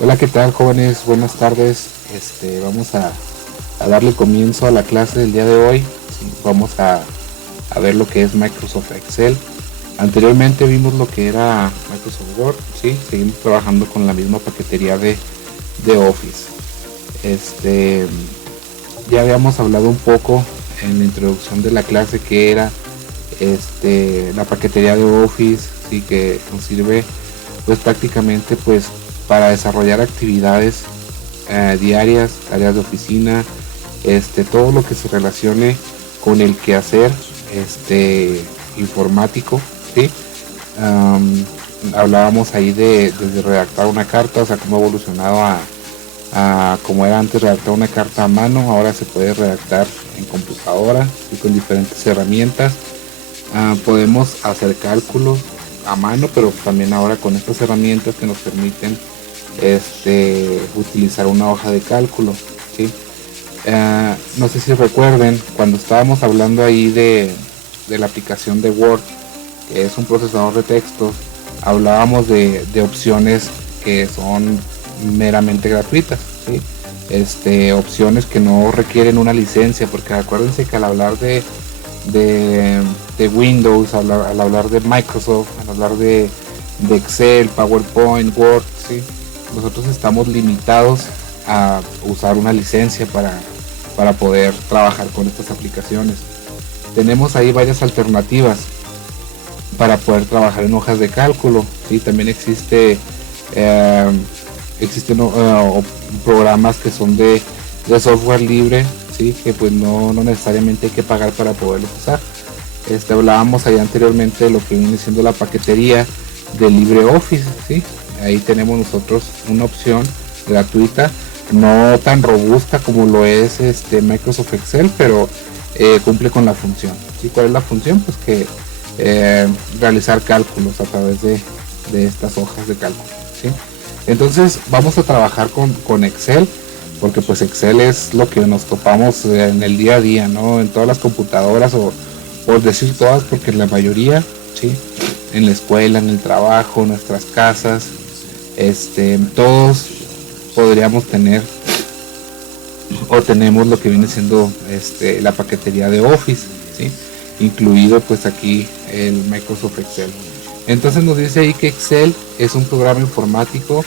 Hola, ¿qué tal, jóvenes? Buenas tardes. Vamos a darle comienzo a la clase del día de hoy. Sí, vamos a ver lo que es Microsoft Excel. Anteriormente vimos lo que era Microsoft Word. Sí, seguimos trabajando con la misma paquetería de Office. Este, ya habíamos hablado un poco en la introducción de la clase que era la paquetería de Office, sí, que nos sirve pues prácticamente pues para desarrollar actividades diarias, tareas de oficina, todo lo que se relacione con el quehacer informático, ¿sí? Hablábamos ahí de redactar una carta, o sea, cómo ha evolucionado a como era antes redactar una carta a mano, ahora se puede redactar en computadora y con diferentes herramientas. Podemos hacer cálculos a mano, pero también ahora con estas herramientas que nos permiten utilizar una hoja de cálculo, ¿sí? No sé si recuerden cuando estábamos hablando ahí de la aplicación de Word, que es un procesador de textos, hablábamos de opciones que son meramente gratuitas, ¿sí? Opciones que no requieren una licencia, porque acuérdense que al hablar de Windows, al hablar de Microsoft, al hablar de Excel, PowerPoint, Word, ¿sí? Nosotros estamos limitados a usar una licencia para poder trabajar con estas aplicaciones. Tenemos ahí varias alternativas para poder trabajar en hojas de cálculo, ¿sí? También existen programas que son de software libre, ¿sí? Que pues no necesariamente hay que pagar para poderlos usar. Hablábamos ahí anteriormente de lo que viene siendo la paquetería de LibreOffice, ¿sí? Ahí tenemos nosotros una opción gratuita, no tan robusta como lo es Microsoft Excel, pero cumple con la función, ¿sí? ¿Cuál es la función? Pues que realizar cálculos a través de estas hojas de cálculo, ¿sí? Entonces vamos a trabajar con Excel, porque pues Excel es lo que nos topamos en el día a día, ¿no? En todas las computadoras, o por decir todas, porque en la mayoría, ¿sí? En la escuela, en el trabajo, en nuestras casas, todos podríamos tener o tenemos lo que viene siendo la paquetería de Office, ¿sí? Incluido pues aquí el Microsoft Excel. Entonces nos dice ahí que Excel es un programa informático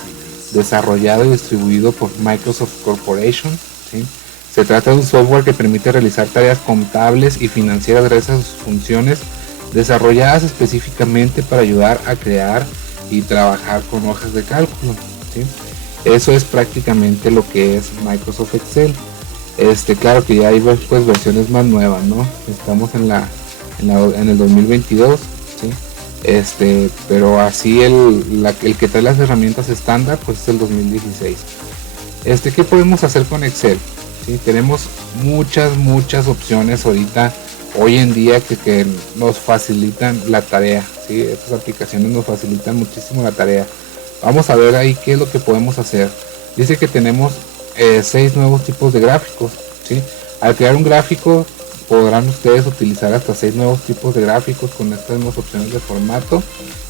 desarrollado y distribuido por Microsoft Corporation, ¿sí? Se trata de un software que permite realizar tareas contables y financieras gracias a sus funciones desarrolladas específicamente para ayudar a crear y trabajar con hojas de cálculo, ¿sí? Eso es prácticamente lo que es Microsoft Excel. Claro que ya hay pues versiones más nuevas, ¿no? Estamos en el 2022, ¿sí? Pero así el que trae las herramientas estándar pues es el 2016. ¿Qué podemos hacer con Excel? ¿Sí? Tenemos muchas opciones ahorita, hoy en día, que nos facilitan la tarea, ¿sí? Estas aplicaciones nos facilitan muchísimo la tarea. Vamos a ver ahí qué es lo que podemos hacer. Dice que tenemos 6 nuevos tipos de gráficos, ¿sí? Al crear un gráfico podrán ustedes utilizar hasta 6 nuevos tipos de gráficos con estas mismas opciones de formato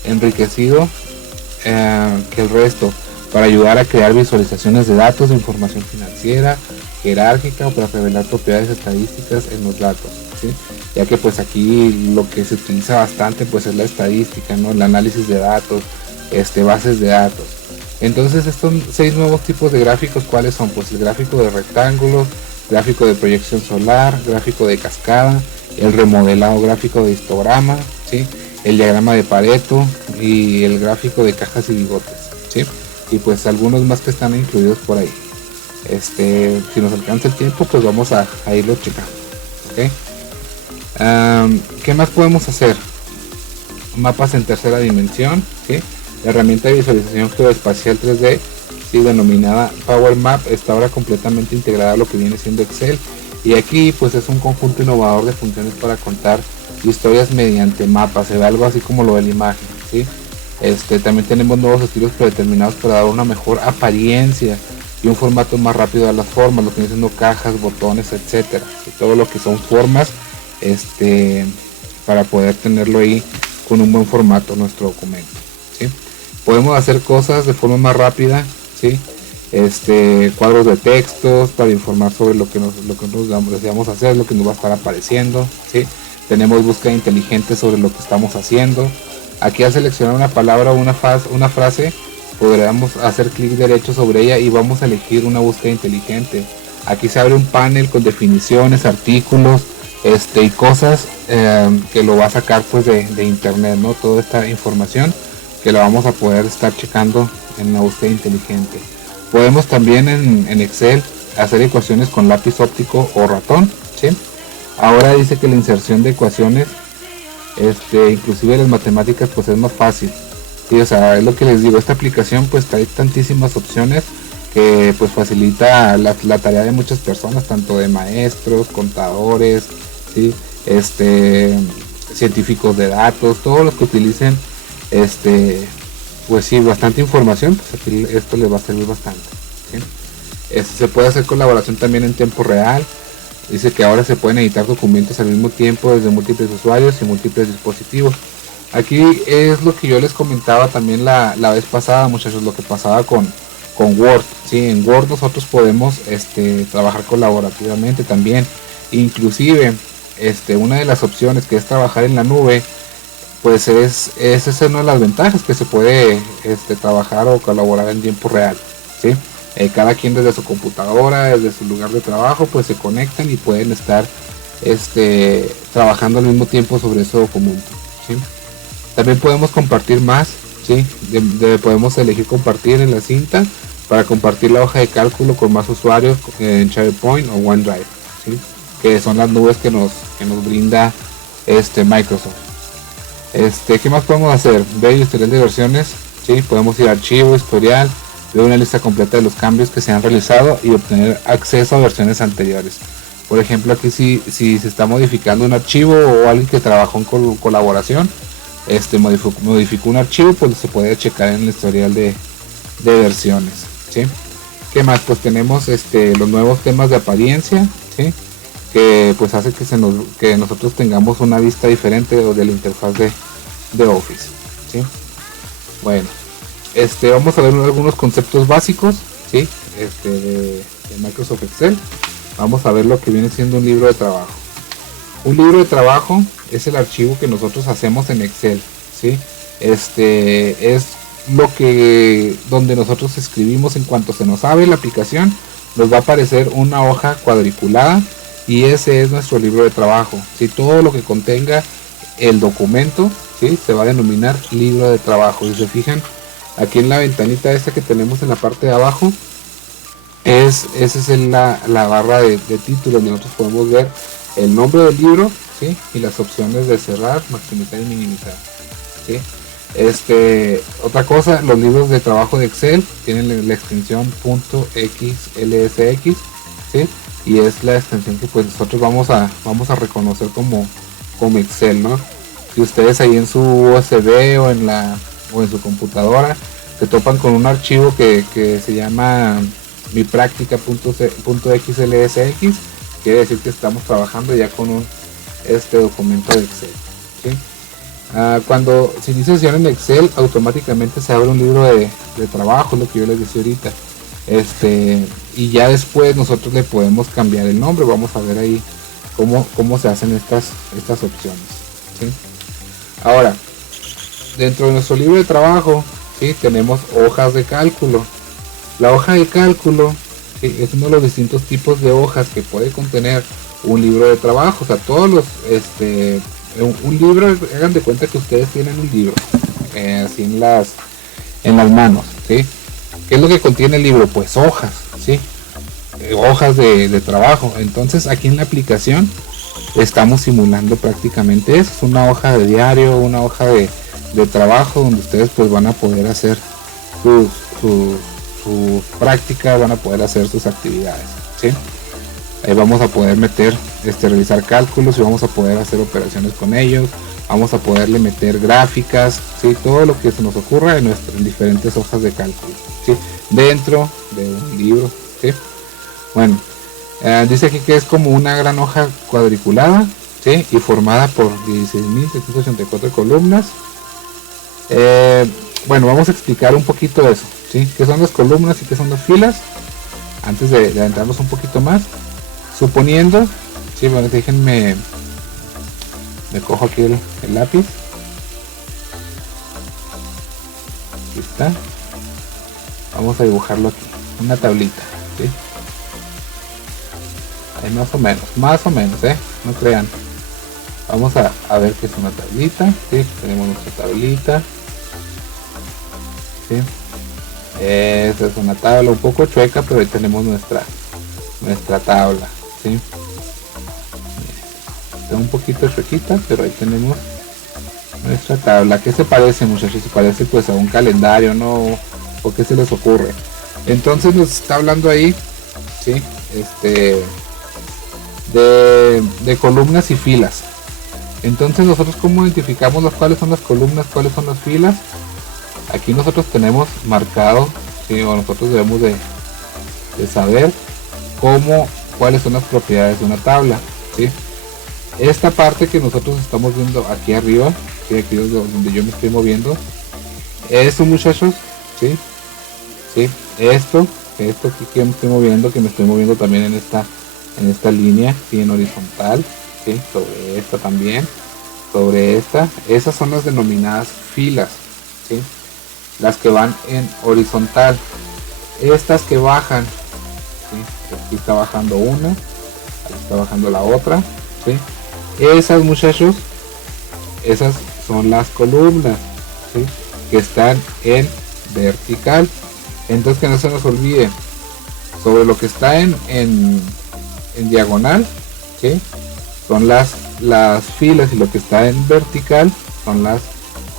enriquecido que el resto, para ayudar a crear visualizaciones de datos de información financiera, jerárquica, o para revelar propiedades estadísticas en los datos, ¿sí? Ya que pues aquí lo que se utiliza bastante pues es la estadística, ¿no? El análisis de datos, bases de datos. Entonces estos 6 nuevos tipos de gráficos, ¿cuáles son? Pues el gráfico de rectángulos, gráfico de proyección solar, gráfico de cascada, el remodelado gráfico de histograma, ¿sí? El diagrama de Pareto y el gráfico de cajas y bigotes, ¿sí? Y pues algunos más que están incluidos por ahí. Si nos alcanza el tiempo pues vamos a irlo checando, ¿okay? ¿Qué más podemos hacer? Mapas en tercera dimensión, ¿sí? La herramienta de visualización geoespacial 3D, ¿sí? Denominada Power Map, está ahora completamente integrada a lo que viene siendo Excel, y aquí pues es un conjunto innovador de funciones para contar historias mediante mapas. Se ve algo así como lo de la imagen, ¿sí? También tenemos nuevos estilos predeterminados para dar una mejor apariencia y un formato más rápido a las formas, lo que viene siendo cajas, botones, etcétera, y todo lo que son formas, para poder tenerlo ahí con un buen formato nuestro documento, ¿sí? Podemos hacer cosas de forma más rápida, ¿sí? Cuadros de textos para informar sobre lo que nos deseamos hacer, lo que nos va a estar apareciendo, ¿sí? Tenemos búsqueda inteligente sobre lo que estamos haciendo. Aquí al seleccionar una palabra o una frase, podremos hacer clic derecho sobre ella y vamos a elegir una búsqueda inteligente. Aquí se abre un panel con definiciones, artículos, y cosas que lo va a sacar pues de internet, ¿no? Toda esta información que la vamos a poder estar checando en la búsqueda inteligente. Podemos también en Excel hacer ecuaciones con lápiz óptico o ratón, ¿sí? Ahora dice que la inserción de ecuaciones, inclusive las matemáticas, pues es más fácil, ¿sí? O sea, es lo que les digo, esta aplicación pues trae tantísimas opciones que pues facilita la tarea de muchas personas, tanto de maestros, contadores, ¿sí? Científicos de datos, todos los que utilicen pues sí, bastante información, pues aquí esto les va a servir bastante, ¿sí? Se puede hacer colaboración también en tiempo real. Dice que ahora se pueden editar documentos al mismo tiempo desde múltiples usuarios y múltiples dispositivos. Aquí es lo que yo les comentaba también la vez pasada, muchachos, lo que pasaba con Word, ¿sí? En Word nosotros podemos trabajar colaborativamente también. Inclusive una de las opciones que es trabajar en la nube, pues es una de las ventajas, que se puede trabajar o colaborar en tiempo real, ¿sí? Cada quien desde su computadora, desde su lugar de trabajo, pues se conectan y pueden estar trabajando al mismo tiempo sobre ese documento, ¿sí? También podemos compartir más, ¿sí? Podemos elegir compartir en la cinta para compartir la hoja de cálculo con más usuarios en SharePoint o OneDrive, ¿sí? Que son las nubes que nos brinda Microsoft. ¿Qué más podemos hacer? Ver historial de versiones, ¿sí? Podemos ir a archivo, historial, ver una lista completa de los cambios que se han realizado y obtener acceso a versiones anteriores. Por ejemplo, aquí si se está modificando un archivo o alguien que trabajó en colaboración, modificó un archivo, pues se puede checar en el historial de versiones, ¿sí? ¿Qué más? Pues tenemos los nuevos temas de apariencia, ¿sí? Que pues hace que nosotros tengamos una vista diferente de la interfaz de Office, ¿sí? Bueno, vamos a ver algunos conceptos básicos, ¿sí? De Microsoft Excel. Vamos a ver lo que viene siendo un libro de trabajo. Un libro de trabajo es el archivo que nosotros hacemos en Excel, ¿sí? Es donde nosotros escribimos en cuanto se nos abre la aplicación, nos va a aparecer una hoja cuadriculada y ese es nuestro libro de trabajo, ¿sí? Todo lo que contenga el documento, ¿sí? Se va a denominar libro de trabajo. Si se fijan aquí en la ventanita esta que tenemos en la parte de abajo, esa es la barra de título, donde nosotros podemos ver el nombre del libro, ¿sí? Y las opciones de cerrar, maximizar y minimizar, ¿sí? Otra cosa, los libros de trabajo de Excel tienen la extensión .xlsx, ¿sí? Y es la extensión que pues nosotros vamos a reconocer como Excel, ¿no? Si ustedes ahí en su USB o en su computadora se topan con un archivo que se llama mipráctica.xlsx, quiere decir que estamos trabajando ya con un documento de Excel, ¿sí? Cuando se inicia sesión en Excel, automáticamente se abre un libro de trabajo, lo que yo les decía ahorita, y ya después nosotros le podemos cambiar el nombre. Vamos a ver ahí cómo se hacen estas opciones, ¿sí? Ahora, dentro de nuestro libro de trabajo, ¿sí? Tenemos hojas de cálculo. La hoja de cálculo, ¿sí? Es uno de los distintos tipos de hojas que puede contener un libro de trabajo. O sea, todos los un libro, hagan de cuenta que ustedes tienen un libro así en las manos, ¿sí? ¿Qué es lo que contiene el libro? Pues hojas, ¿sí? Hojas de trabajo. Entonces aquí en la aplicación estamos simulando prácticamente eso. Es una hoja de diario, una hoja de trabajo, donde ustedes pues van a poder hacer sus prácticas, van a poder hacer sus actividades, ¿sí? Ahí vamos a poder meter, realizar cálculos y vamos a poder hacer operaciones con ellos. Vamos a poderle meter gráficas, ¿sí? Todo lo que se nos ocurra en diferentes hojas de cálculo, ¿sí? Dentro de un libro, ¿sí? Bueno, dice aquí que es como una gran hoja cuadriculada, ¿sí? Y formada por 16.784 columnas. bueno, vamos a explicar un poquito eso, ¿sí? ¿Qué son las columnas y qué son las filas? Antes de adentrarnos un poquito más, suponiendo, sí, bueno, déjenme, me cojo aquí el lápiz. Aquí está. Vamos a dibujarlo aquí, una tablita, ¿sí? Ahí más o menos, no crean. Vamos a ver qué es una tablita, ¿sí? Tenemos nuestra tablita, ¿sí? Esta es una tabla un poco chueca, pero ahí tenemos nuestra tabla, ¿sí? Está un poquito chuequita, pero ahí tenemos nuestra tabla. ¿Qué se parece, muchachos? Se parece pues a un calendario, ¿no? ¿O qué se les ocurre? Entonces nos está hablando ahí, ¿sí? De columnas y filas. Entonces nosotros, ¿cómo identificamos cuáles son las columnas, cuáles son las filas? Aquí nosotros tenemos marcado, ¿sí? O nosotros debemos de saber cuáles son las propiedades de una tabla, ¿sí? Esta parte que nosotros estamos viendo aquí arriba, ¿sí? Aquí es donde yo me estoy moviendo, esto, muchachos, ¿sí? ¿Sí? Esto aquí que me estoy moviendo también en esta línea, ¿sí? En horizontal, ¿sí? Sobre esta también, sobre esta, esas son las denominadas filas, ¿sí? Las que van en horizontal. Estas que bajan, ¿sí? Aquí está bajando una, aquí está bajando la otra, ¿sí? Esas, muchachos, esas son las columnas, ¿sí? Que están en vertical. Entonces, que no se nos olvide, sobre lo que está en diagonal, ¿sí? Son las filas, y lo que está en vertical son las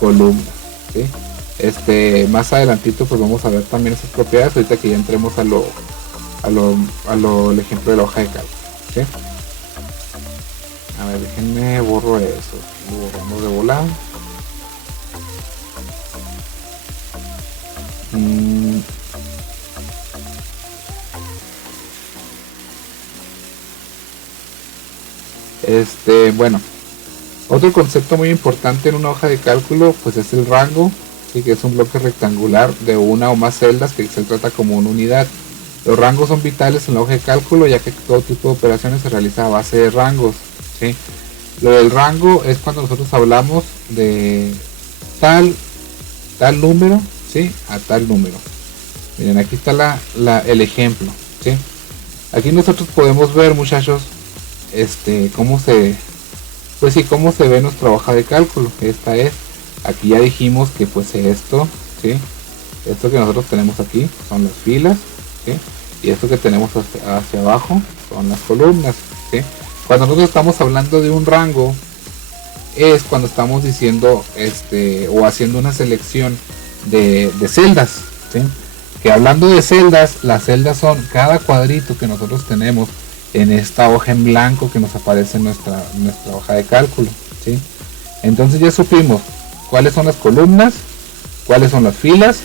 columnas, ¿sí? Más adelantito pues vamos a ver también esas propiedades, ahorita que ya entremos el ejemplo de la hoja de cálculo, ¿sí? A ver, déjenme borro eso, lo borramos de volada. Bueno, otro concepto muy importante en una hoja de cálculo pues es el rango, ¿sí? Que es un bloque rectangular de una o más celdas que se trata como una unidad. Los rangos son vitales en la hoja de cálculo, ya que todo tipo de operaciones se realiza a base de rangos, ¿sí? Lo del rango es cuando nosotros hablamos de tal número, ¿sí? A tal número. Miren, aquí está el ejemplo, ¿sí? Aquí nosotros podemos ver, muchachos, cómo se ve nuestra hoja de cálculo. Esta es, aquí ya dijimos que pues esto, ¿sí? Esto que nosotros tenemos aquí son las filas, ¿sí? Y esto que tenemos hacia abajo son las columnas, ¿sí? Cuando nosotros estamos hablando de un rango, es cuando estamos diciendo o haciendo una selección de celdas, ¿sí? Que hablando de celdas, las celdas son cada cuadrito que nosotros tenemos en esta hoja en blanco que nos aparece en nuestra hoja de cálculo, ¿sí? Entonces ya supimos cuáles son las columnas, cuáles son las filas,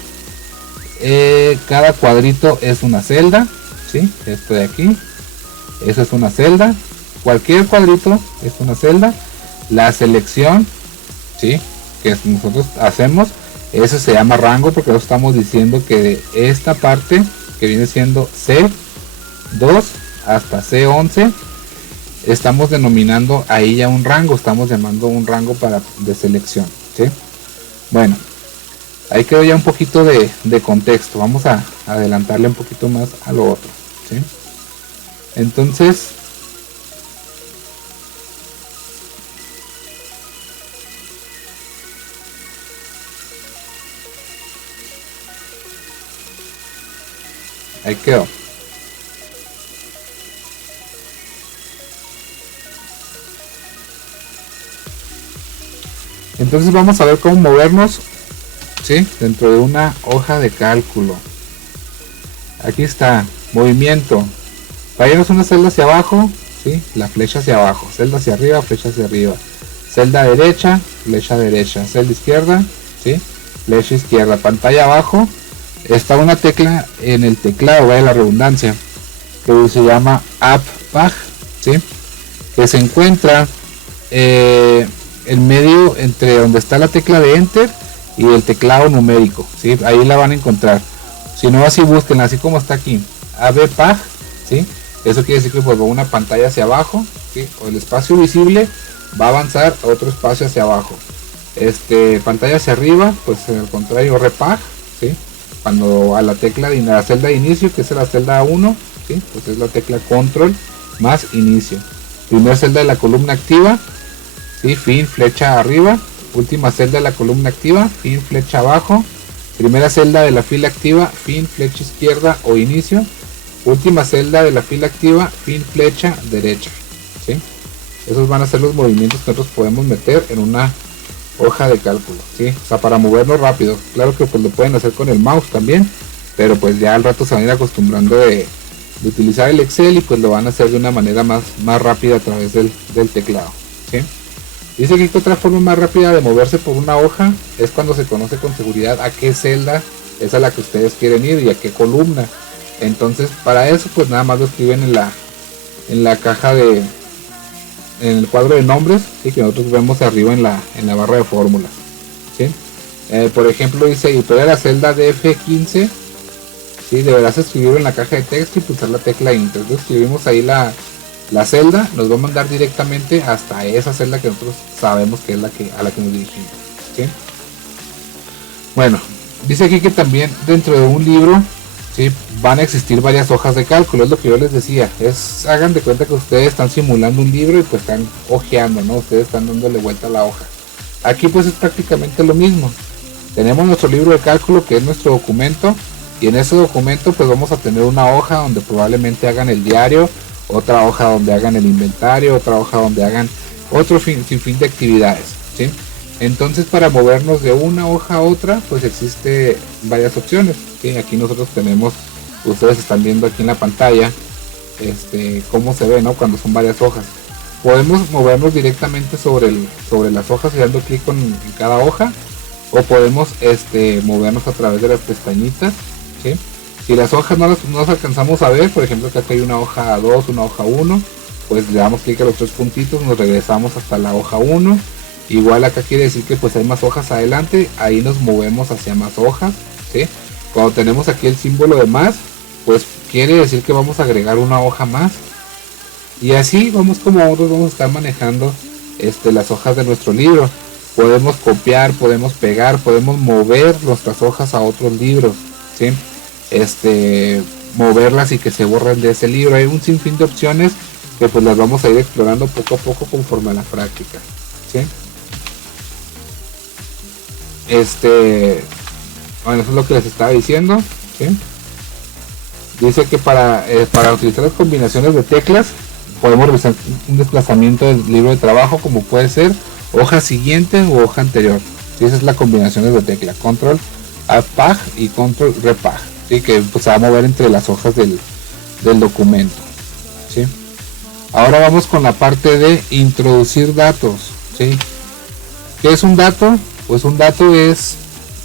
cada cuadrito es una celda, ¿sí? Esto de aquí, eso es una celda, cualquier cuadrito es una celda. La selección, ¿sí? Que nosotros hacemos, eso se llama rango, porque nosotros estamos diciendo que de esta parte que viene siendo C2 hasta C11 estamos denominando ahí ya un rango, estamos llamando un rango de selección, ¿sí? Bueno, ahí quedó ya un poquito de contexto. Vamos a adelantarle un poquito más a lo otro, ¿sí? Entonces, ahí quedó. Entonces vamos a ver cómo movernos, ¿sí? Dentro de una hoja de cálculo. Aquí está, movimiento. Para irnos una celda hacia abajo, ¿sí? La flecha hacia abajo. Celda hacia arriba, flecha hacia arriba. Celda derecha, flecha derecha. Celda izquierda, ¿sí? Flecha izquierda. Pantalla abajo. Está una tecla en el teclado, vaya la redundancia, que se llama Up Pag, ¿sí? Que se encuentra en medio entre donde está la tecla de Enter y el teclado numérico, ¿sí? Ahí la van a encontrar. Si no, así búsquenla, así como está aquí, ABPAG, ¿sí? Eso quiere decir que pues va una pantalla hacia abajo, ¿sí? O el espacio visible va a avanzar a otro espacio hacia abajo. Pantalla hacia arriba, pues en el contrario, RPAG, ¿sí? Cuando a la tecla de la celda de inicio, que es la celda 1, ¿sí? Pues es la tecla control más inicio. Primera celda de la columna activa, ¿sí? Fin, flecha arriba. Última celda de la columna activa, fin, flecha abajo. Primera celda de la fila activa, fin, flecha izquierda o inicio. Última celda de la fila activa, fin, flecha derecha, ¿sí? Esos van a ser los movimientos que nosotros podemos meter en una hoja de cálculo, ¿sí? O sea, para movernos rápido. Claro que pues lo pueden hacer con el mouse también, pero pues ya al rato se van a ir acostumbrando de utilizar el Excel y pues lo van a hacer de una manera más rápida a través del teclado, ¿sí? Dice que otra forma más rápida de moverse por una hoja es cuando se conoce con seguridad a qué celda es a la que ustedes quieren ir y a qué columna. Entonces para eso pues nada más lo escriben en la caja en el cuadro de nombres, ¿sí? Que nosotros vemos arriba en la barra de fórmulas, ¿sí? Por ejemplo dice, y para la celda de F15, ¿sí? Deberás escribirlo en la caja de texto y pulsar la tecla Enter. Entonces escribimos ahí la celda, nos va a mandar directamente hasta esa celda que nosotros sabemos que es a la que nos dirigimos, ¿sí? Bueno, dice aquí que también dentro de un libro, ¿sí? Van a existir varias hojas de cálculo, es lo que yo les decía. Hagan de cuenta que ustedes están simulando un libro y pues están hojeando, ¿no? Ustedes están dándole vuelta a la hoja. Aquí pues es prácticamente lo mismo. Tenemos nuestro libro de cálculo, que es nuestro documento, y en ese documento pues vamos a tener una hoja donde probablemente hagan el diario, otra hoja donde hagan el inventario, otra hoja donde hagan otro sinfín de actividades, ¿sí? Entonces para movernos de una hoja a otra pues existe varias opciones, ¿sí? Aquí nosotros tenemos, ustedes están viendo aquí en la pantalla cómo se ve, ¿no? Cuando son varias hojas. Podemos movernos directamente sobre las hojas y dando clic en cada hoja, o podemos movernos a través de las pestañitas, ¿sí? Si las hojas no las alcanzamos a ver, por ejemplo que acá hay una hoja 2, una hoja 1, pues le damos clic a los tres puntitos, nos regresamos hasta la hoja 1. Igual acá quiere decir que pues hay más hojas adelante, ahí nos movemos hacia más hojas, ¿sí? Cuando tenemos aquí el símbolo de más, pues quiere decir que vamos a agregar una hoja más. Y así vamos como nosotros vamos a estar manejando las hojas de nuestro libro. Podemos copiar, podemos pegar, podemos mover nuestras hojas a otros libros, ¿sí? Moverlas y que se borren de ese libro. Hay un sinfín de opciones que pues las vamos a ir explorando poco a poco conforme a la práctica, ¿sí? Bueno, eso es lo que les estaba diciendo, ¿sí? Dice que para utilizar las combinaciones de teclas podemos realizar un desplazamiento del libro de trabajo, como puede ser hoja siguiente o hoja anterior, ¿sí? Esa es la combinación de tecla, control APAG y control REPAG, ¿sí? Que pues, se va a mover entre las hojas del documento, ¿sí? Ahora vamos con la parte de introducir datos, ¿sí? ¿Qué es un dato? Pues un dato es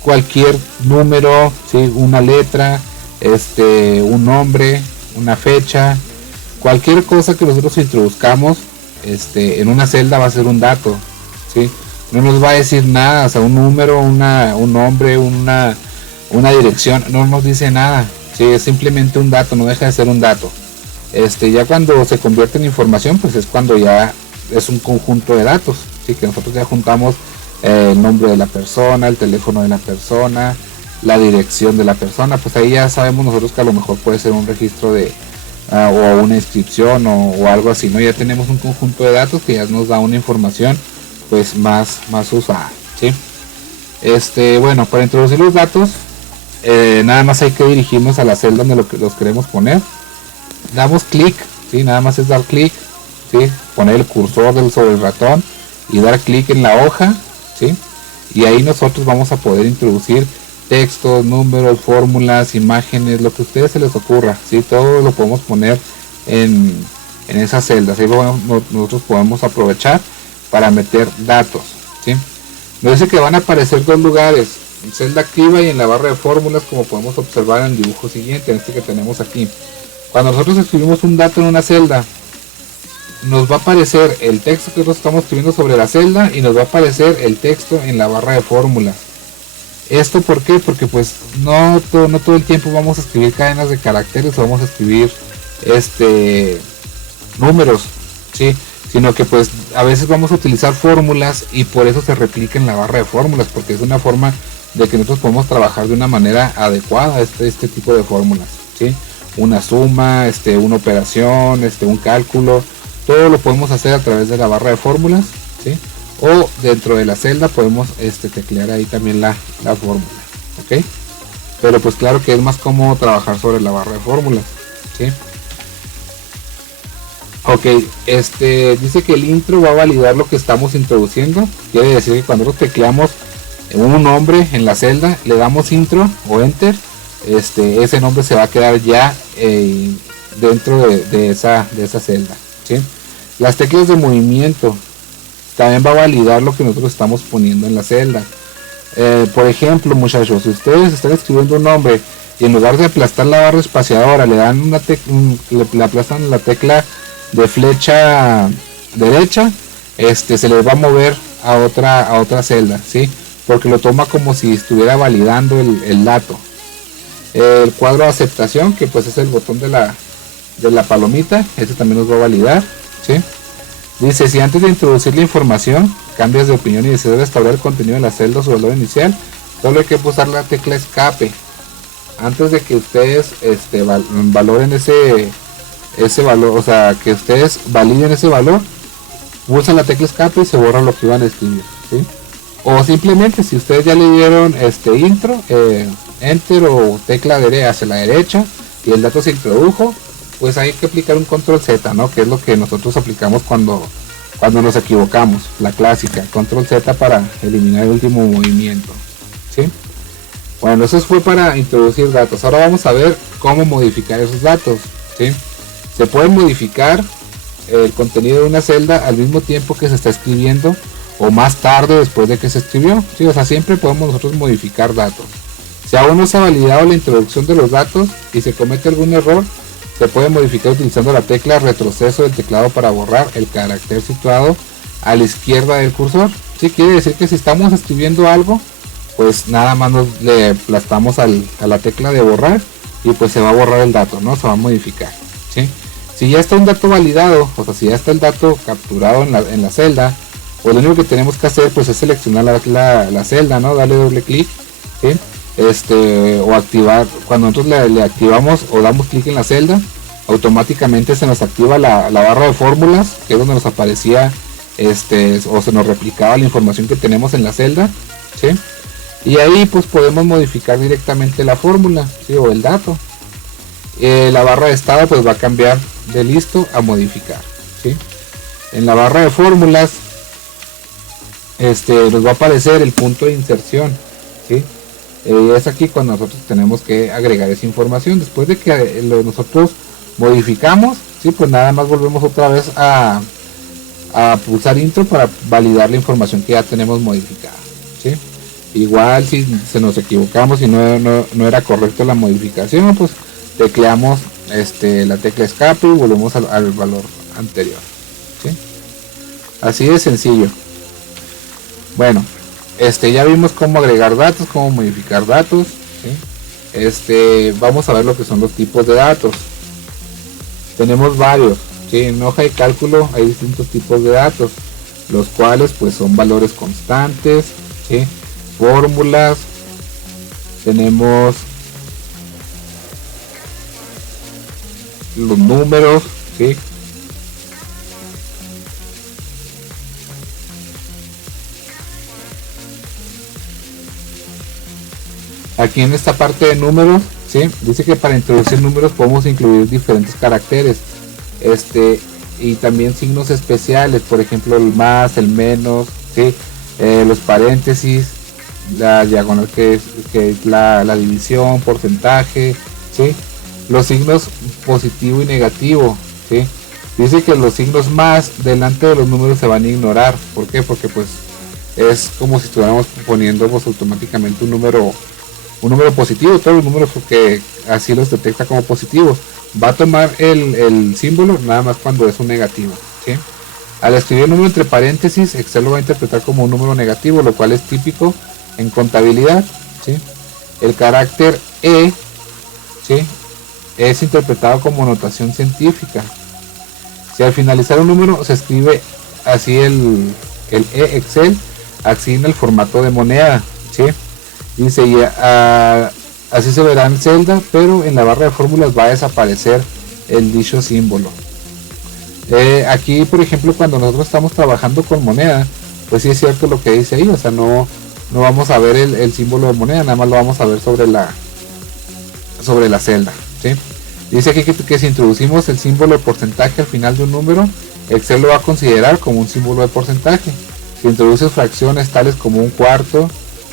cualquier número, ¿sí? Una letra, un nombre, una fecha, cualquier cosa que nosotros introduzcamos en una celda va a ser un dato, ¿sí? No nos va a decir nada, o sea, un número, un nombre, una dirección, no nos dice nada, ¿sí? Es simplemente un dato, no deja de ser un dato. Ya cuando se convierte en información, pues es cuando ya es un conjunto de datos, ¿sí? Que nosotros ya juntamos el nombre de la persona, el teléfono de la persona, la dirección de la persona, pues ahí ya sabemos nosotros que a lo mejor puede ser un registro o una inscripción o algo así, ¿no? Ya tenemos un conjunto de datos que ya nos da una información pues más usada, ¿sí? Bueno, para introducir los datos nada más hay que dirigirnos a la celda donde los queremos poner, damos clic, ¿sí? Nada más es dar clic, ¿sí? Poner el cursor sobre el ratón y dar clic en la hoja, ¿sí? Y ahí nosotros vamos a poder introducir textos, números, fórmulas, imágenes, lo que a ustedes se les ocurra, ¿sí? Todo lo podemos poner en esa celda, ¿sí? Nosotros podemos aprovechar para meter datos, ¿sí? Nos dice que van a aparecer dos lugares, en celda activa y en la barra de fórmulas, como podemos observar en el dibujo siguiente, en que tenemos aquí. Cuando nosotros escribimos un dato en una celda, nos va a aparecer el texto que nosotros estamos escribiendo sobre la celda y nos va a aparecer el texto en la barra de fórmulas, ¿Esto por qué? Porque pues no todo el tiempo vamos a escribir cadenas de caracteres o vamos a escribir números, ¿sí? Sino que pues a veces vamos a utilizar fórmulas y por eso se replica en la barra de fórmulas, porque es una forma de que nosotros podemos trabajar de una manera adecuada este tipo de fórmulas, ¿sí? Una suma, una operación, un cálculo, todo lo podemos hacer a través de la barra de fórmulas, ¿sí? O dentro de la celda podemos teclear ahí también la fórmula, ¿ok? Pero pues claro que es más cómodo trabajar sobre la barra de fórmulas, ¿sí? Ok, dice que el intro va a validar lo que estamos introduciendo. Quiere decir que cuando nosotros tecleamos un nombre en la celda, le damos intro o enter, ese nombre se va a quedar ya dentro de esa celda, ¿sí? Las teclas de movimiento también va a validar lo que nosotros estamos poniendo en la celda. Por ejemplo, muchachos, si ustedes están escribiendo un nombre y en lugar de aplastar la barra espaciadora le dan le aplastan la tecla de flecha derecha, se les va a mover a otra celda, ¿sí? Porque lo toma como si estuviera validando el dato. El cuadro de aceptación, que pues es el botón de la palomita, ese también nos va a validar, ¿sí? Dice, si antes de introducir la información cambias de opinión y deseas restaurar el contenido de la celda o su valor inicial, solo hay que pulsar la tecla escape antes de que ustedes valoren ese valor, o sea, que ustedes validen ese valor. Pulsan la tecla escape y se borra lo que iban a escribir, ¿sí? O simplemente si ustedes ya le dieron intro, enter o tecla hacia la derecha y el dato se introdujo, pues hay que aplicar un control Z, ¿no? Que es lo que nosotros aplicamos cuando nos equivocamos, la clásica, control Z para eliminar el último movimiento, ¿sí? Bueno, eso fue para introducir datos. Ahora vamos a ver cómo modificar esos datos, ¿sí? Se puede modificar el contenido de una celda al mismo tiempo que se está escribiendo o más tarde después de que se escribió, ¿sí? O sea, siempre podemos nosotros modificar datos. Si aún no se ha validado la introducción de los datos y se comete algún error, se puede modificar utilizando la tecla retroceso del teclado para borrar el carácter situado a la izquierda del cursor. ¿Sí? Quiere decir que si estamos escribiendo algo, pues nada más le aplastamos a la tecla de borrar y pues se va a borrar el dato, ¿no? Se va a modificar, ¿sí? Si ya está un dato validado, o sea, si ya está el dato capturado en la celda, pues lo único que tenemos que hacer pues es seleccionar la celda, ¿no? Darle doble clic, ¿sí? O activar, cuando nosotros le activamos o damos clic en la celda, automáticamente se nos activa la barra de fórmulas, que es donde nos aparecía o se nos replicaba la información que tenemos en la celda, ¿sí? Y ahí pues podemos modificar directamente la fórmula, ¿sí? O el dato. La barra de estado pues va a cambiar de listo a modificar, ¿sí? En la barra de fórmulas nos va a aparecer el punto de inserción, ¿sí? Es aquí cuando nosotros tenemos que agregar esa información. Después de que nosotros modificamos, ¿sí? Pues nada más volvemos otra vez a pulsar intro para validar la información que ya tenemos modificada, ¿sí? Igual si se nos equivocamos y no era correcto la modificación, pues tecleamos la tecla escape y volvemos al valor anterior, ¿sí? Así de sencillo. Bueno, ya vimos cómo agregar datos, cómo modificar datos, ¿sí? Vamos a ver lo que son los tipos de datos. Tenemos varios, ¿sí? En hoja de cálculo hay distintos tipos de datos, los cuales pues son valores constantes, ¿sí? Fórmulas, tenemos los números, ¿sí? Aquí en esta parte de números, ¿sí? Dice que para introducir números podemos incluir diferentes caracteres, y también signos especiales, por ejemplo el más, el menos, ¿sí? Los paréntesis, la diagonal que es la división, porcentaje, ¿sí? Los signos positivo y negativo, ¿sí? Dice que los signos más delante de los números se van a ignorar. ¿Por qué? Porque pues es como si estuviéramos poniendo pues automáticamente un número positivo, todos los números, porque así los detecta como positivos. Va a tomar el símbolo nada más cuando es un negativo, ¿sí? Al escribir el número entre paréntesis, Excel lo va a interpretar como un número negativo, lo cual es típico en contabilidad, El carácter E, ¿sí?, es interpretado como notación científica. Si al finalizar un número se escribe así el Excel, así en el formato de moneda, ¿sí? Dice, y así se verá en celda, pero en la barra de fórmulas va a desaparecer el dicho símbolo. Aquí, por ejemplo, cuando nosotros estamos trabajando con moneda, pues sí es cierto lo que dice ahí, o sea, no vamos a ver el símbolo de moneda, nada más lo vamos a ver sobre la celda, ¿sí? Dice aquí que si introducimos el símbolo de porcentaje al final de un número, Excel lo va a considerar como un símbolo de porcentaje. Si introduces fracciones tales como un cuarto,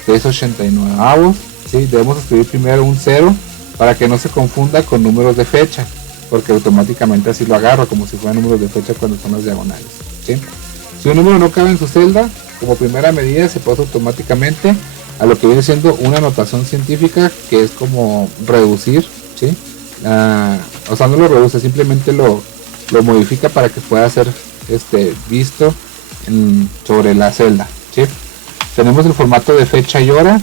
3/89, ¿sí?, debemos escribir primero un 0 para que no se confunda con números de fecha, porque automáticamente así lo agarro como si fueran números de fecha cuando son las diagonales, ¿sí? Si un número no cabe en su celda, como primera medida se pasa automáticamente a lo que viene siendo una notación científica, que es como reducir, ¿sí? O sea, no lo reduce, simplemente lo modifica para que pueda ser visto sobre la celda, ¿sí? Tenemos el formato de fecha y hora.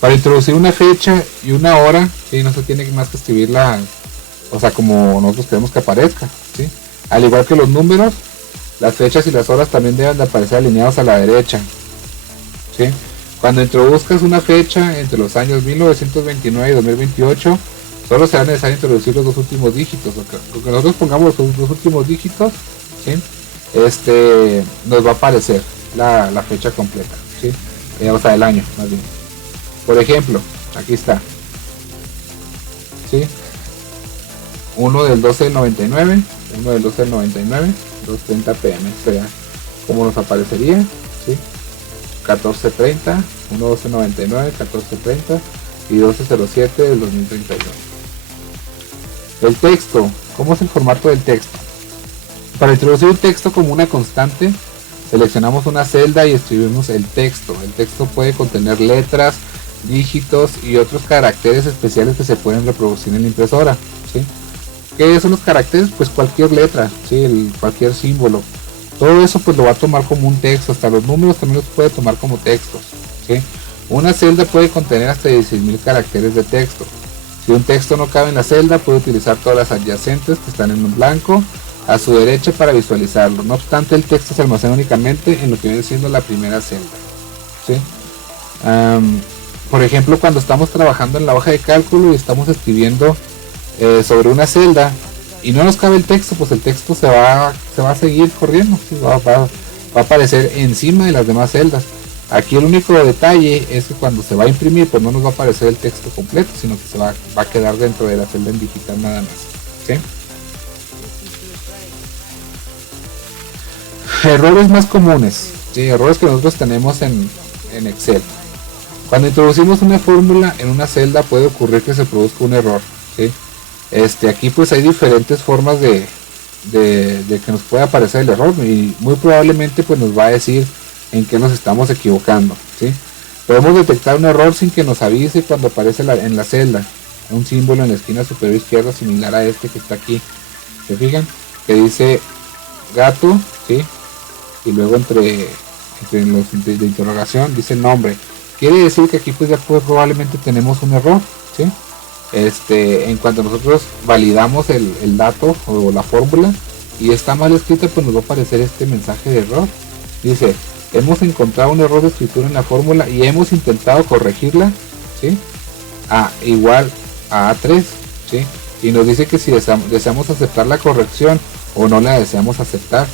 Para introducir una fecha y una hora, ¿sí?, no se tiene más que escribirla, o sea, como nosotros queremos que aparezca, ¿sí? Al igual que los números, las fechas y las horas también deben de aparecer alineados a la derecha, ¿sí? Cuando introduzcas una fecha entre los años 1929 y 2028, solo será necesario introducir los dos últimos dígitos. Lo que nosotros pongamos los dos últimos dígitos, ¿sí?, nos va a aparecer la fecha completa, ¿sí? O sea, el año, más bien. Por ejemplo, aquí está, ¿sí?, 1 del 12 del 99, 1 del 12 del 99, 2:30 pm, sería como nos aparecería, ¿sí? 14:30, 1 12 99, 14:30 y 12:07 del 2031. El texto, ¿cómo es el formato del texto? Para introducir un texto como una constante, seleccionamos una celda y escribimos el texto. El texto puede contener letras, dígitos y otros caracteres especiales que se pueden reproducir en la impresora, ¿sí? ¿Qué son los caracteres? Pues cualquier letra, ¿sí?, cualquier símbolo. Todo eso pues lo va a tomar como un texto, hasta los números también los puede tomar como textos, ¿sí? Una celda puede contener hasta 16.000 caracteres de texto. Si un texto no cabe en la celda, puede utilizar todas las adyacentes que están en un blanco a su derecha para visualizarlo. No obstante, el texto se almacena únicamente en lo que viene siendo la primera celda, ¿sí? Por ejemplo, cuando estamos trabajando en la hoja de cálculo y estamos escribiendo sobre una celda y no nos cabe el texto, pues el texto se va a seguir corriendo, ¿sí? va a aparecer encima de las demás celdas. Aquí el único detalle es que cuando se va a imprimir, pues no nos va a aparecer el texto completo, sino que se va a quedar dentro de la celda en digital nada más, ¿sí? Errores más comunes, ¿sí?, errores que nosotros tenemos en Excel. Cuando introducimos una fórmula en una celda puede ocurrir que se produzca un error, ¿sí? Aquí pues hay diferentes formas de que nos pueda aparecer el error, y muy probablemente pues nos va a decir en qué nos estamos equivocando, ¿sí? Podemos detectar un error sin que nos avise cuando aparece en la celda un símbolo en la esquina superior izquierda similar a este que está aquí. ¿Se fijan? Que dice gato, ¿sí?, y luego entre los de interrogación dice nombre. Quiere decir que aquí pues ya probablemente tenemos un error, ¿sí? En cuanto nosotros validamos el dato o la fórmula y está mal escrita, pues nos va a aparecer este mensaje de error. Dice, hemos encontrado un error de escritura en la fórmula y hemos intentado corregirla, ¿sí?, a igual a A3, ¿sí? Y nos dice que si deseamos aceptar la corrección o no la deseamos aceptar.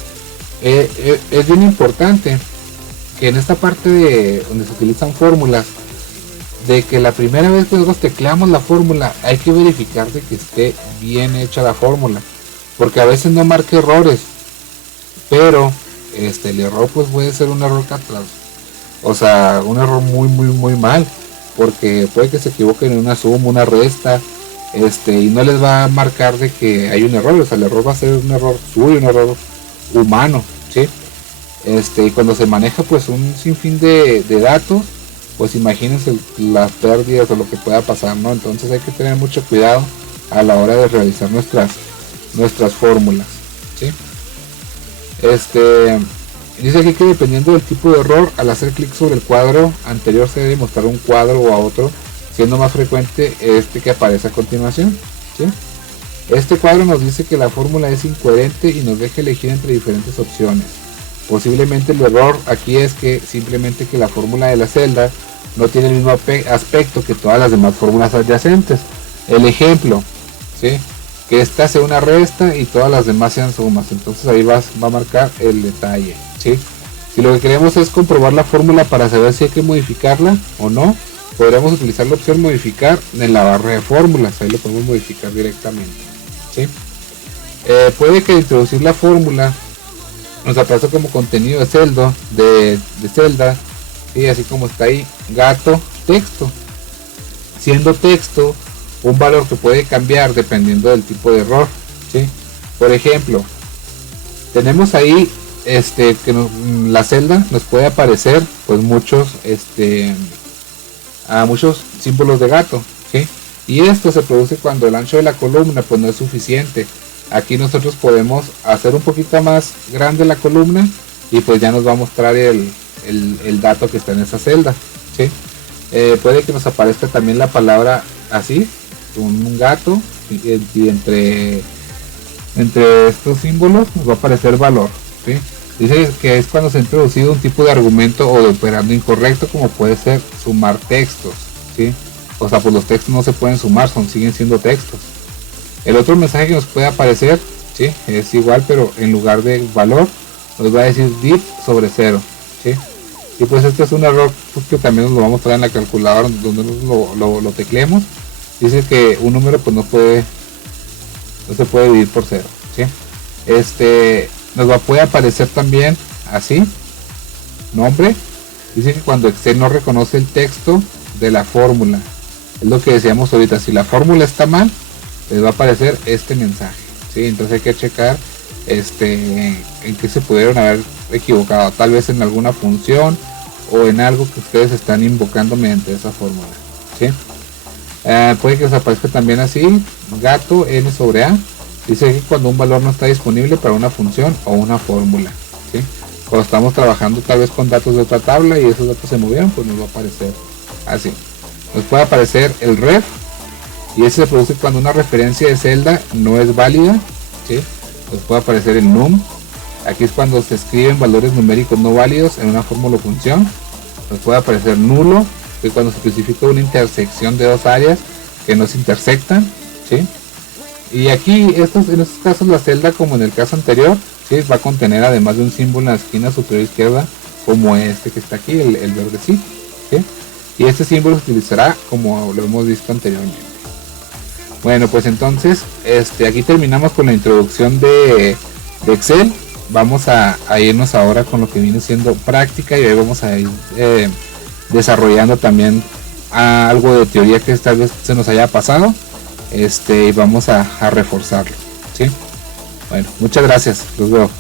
Es bien importante que en esta parte de donde se utilizan fórmulas, de que la primera vez que nosotros tecleamos la fórmula hay que verificar de que esté bien hecha la fórmula, porque a veces no marca errores, pero el error pues puede ser un error o sea, un error muy mal, porque puede que se equivoquen en una suma, una resta, y no les va a marcar de que hay un error. O sea, el error va a ser un error suyo, un error humano, ¿sí? Y cuando se maneja pues un sinfín de datos, pues imagínense las pérdidas o lo que pueda pasar, ¿no? Entonces hay que tener mucho cuidado a la hora de realizar nuestras fórmulas, ¿sí? Dice aquí que dependiendo del tipo de error, al hacer clic sobre el cuadro anterior se debe mostrar un cuadro o a otro siendo más frecuente este que aparece a continuación, ¿sí? Este cuadro nos dice que la fórmula es incoherente y nos deja elegir entre diferentes opciones. Posiblemente el error aquí es que simplemente que la fórmula de la celda no tiene el mismo aspecto que todas las demás fórmulas adyacentes. El ejemplo, ¿sí? Que esta sea una resta y todas las demás sean sumas. Entonces ahí va a marcar el detalle, ¿sí? Si lo que queremos es comprobar la fórmula para saber si hay que modificarla o no, podremos utilizar la opción modificar en la barra de fórmulas. Ahí lo podemos modificar directamente, ¿sí? Puede que introducir la fórmula nos aparezca como contenido de celda, y así como está ahí, gato, texto, siendo texto un valor que puede cambiar dependiendo del tipo de error, ¿sí? Por ejemplo, tenemos ahí que la celda nos puede aparecer pues muchos símbolos de gato, ¿sí? Y esto se produce cuando el ancho de la columna pues no es suficiente. Aquí nosotros podemos hacer un poquito más grande la columna y pues ya nos va a mostrar el dato que está en esa celda, ¿sí? Puede que nos aparezca también la palabra así, un gato, y entre estos símbolos nos va a aparecer valor, ¿sí? Dice que es cuando se ha introducido un tipo de argumento o de operando incorrecto, como puede ser sumar textos, ¿sí? O sea, pues los textos no se pueden sumar, siguen siendo textos. El otro mensaje que nos puede aparecer, ¿sí? Es igual, pero en lugar de valor nos va a decir div sobre 0, ¿sí? Y pues este es un error pues, que también nos lo va a mostrar en la calculadora donde lo tecleemos. Dice que un número pues no se puede dividir por 0, ¿sí? Puede aparecer también así, nombre. Dice que cuando Excel no reconoce el texto de la fórmula, es lo que decíamos ahorita, si la fórmula está mal, les va a aparecer este mensaje, ¿sí? Entonces hay que checar en qué se pudieron haber equivocado, tal vez en alguna función o en algo que ustedes están invocando mediante esa fórmula, ¿sí? Puede que les aparezca también así, gato n sobre a. Dice que cuando un valor no está disponible para una función o una fórmula, ¿sí? Cuando estamos trabajando tal vez con datos de otra tabla y esos datos se movieron, pues nos va a aparecer así. Nos puede aparecer el ref, y ese se produce cuando una referencia de celda no es válida, ¿sí? Nos puede aparecer el num. Aquí es cuando se escriben valores numéricos no válidos en una fórmula o función. Nos puede aparecer nulo, que es cuando se especifica una intersección de dos áreas que no se intersectan, ¿sí? Y aquí en estos casos la celda, como en el caso anterior, ¿sí? Va a contener además de un símbolo en la esquina superior izquierda, como este que está aquí, el verdecito, ¿sí? Y este símbolo se utilizará como lo hemos visto anteriormente. Bueno, pues entonces aquí terminamos con la introducción de Excel. Vamos a irnos ahora con lo que viene siendo práctica, y ahí vamos a ir desarrollando también algo de teoría que tal vez se nos haya pasado, y vamos a reforzarlo, ¿sí? Bueno, muchas gracias, los veo.